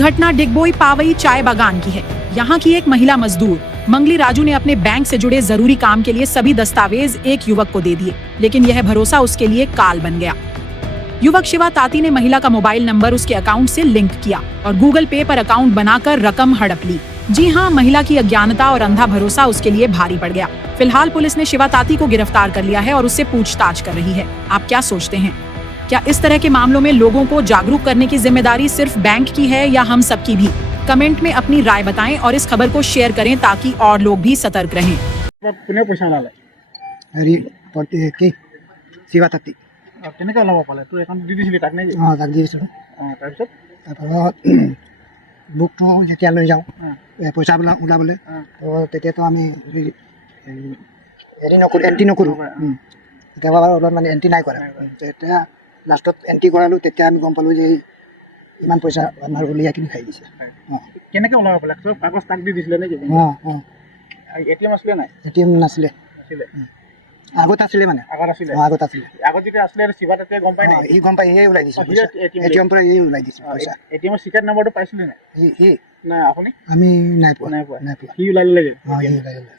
घटना डिगबोई पावई चाय बागान की है। यहाँ की एक महिला मजदूर मंगली राजू ने अपने बैंक से जुड़े जरूरी काम के लिए सभी दस्तावेज एक युवक को दे दिए, लेकिन यह भरोसा उसके लिए काल बन गया। युवक शिवा ताती ने महिला का मोबाइल नंबर उसके अकाउंट से लिंक किया और गूगल पे पर अकाउंट बनाकर रकम हड़प ली। जी हाँ, महिला की अज्ञानता और अंधा भरोसा उसके लिए भारी पड़ गया। फिलहाल पुलिस ने शिवा ताती को गिरफ्तार कर लिया है और उससे पूछताछ कर रही है। आप क्या सोचते हैं? क्या इस तरह के मामलों में लोगों को जागरूक करने की जिम्मेदारी सिर्फ बैंक की है या हम सबकी भी? कमेंट में अपनी राय बताएं और इस खबर को शेयर करें ताकि और लोग भी सतर्क रहें। কোনে পইচা নালে হেৰি কি শিৱা তাঁতী কেনেকৈ ওলাব পালে তোৰ একাউণ্ট দি দিছিলি তাক নেকি তাক দি দিছিলোঁ। তাৰপিছত তাৰপৰা বুকটো যেতিয়া লৈ যাওঁ পইচা ওলাবলৈ তেতিয়াতো আমি হেৰি নকৰোঁ, এণ্ট্ৰি নকৰোঁ। কেতিয়াবা বাৰু অলপ মানে এণ্ট্ৰি নাই কৰা। তেতিয়া লাষ্টত এণ্ট্ৰি কৰালোঁ, তেতিয়া আমি গম পালোঁ যে ইমান পইচা আমাৰ উলিয়াই কিনি খাই দিছে। কেনেকৈ ওলাব পালে তোৰ কাগজ তাক দি দিছিলে নেকি এটিএম আছিলে নাই এটিএম নাছিলে, আছিলে আগত আছিলে মানে আগত আছিলে আগত আছিলে। আগত যেতিয়া আছিলে শিৱা তাতে গম পাই নাই সি গম পাই সিয়ে ওলাই দিছে পইচা। এটিএম পৰা ইয়ে ওলাই দিছে পইচা। এটিএমৰ চিক্ৰেট নম্বৰটো পাইছিলে নাই সি নাই আপুনি আমি নাই পোৱা নাই পোৱা নাই পোৱা। সি ওলাই ল'লে সি ওলাই ল'লে।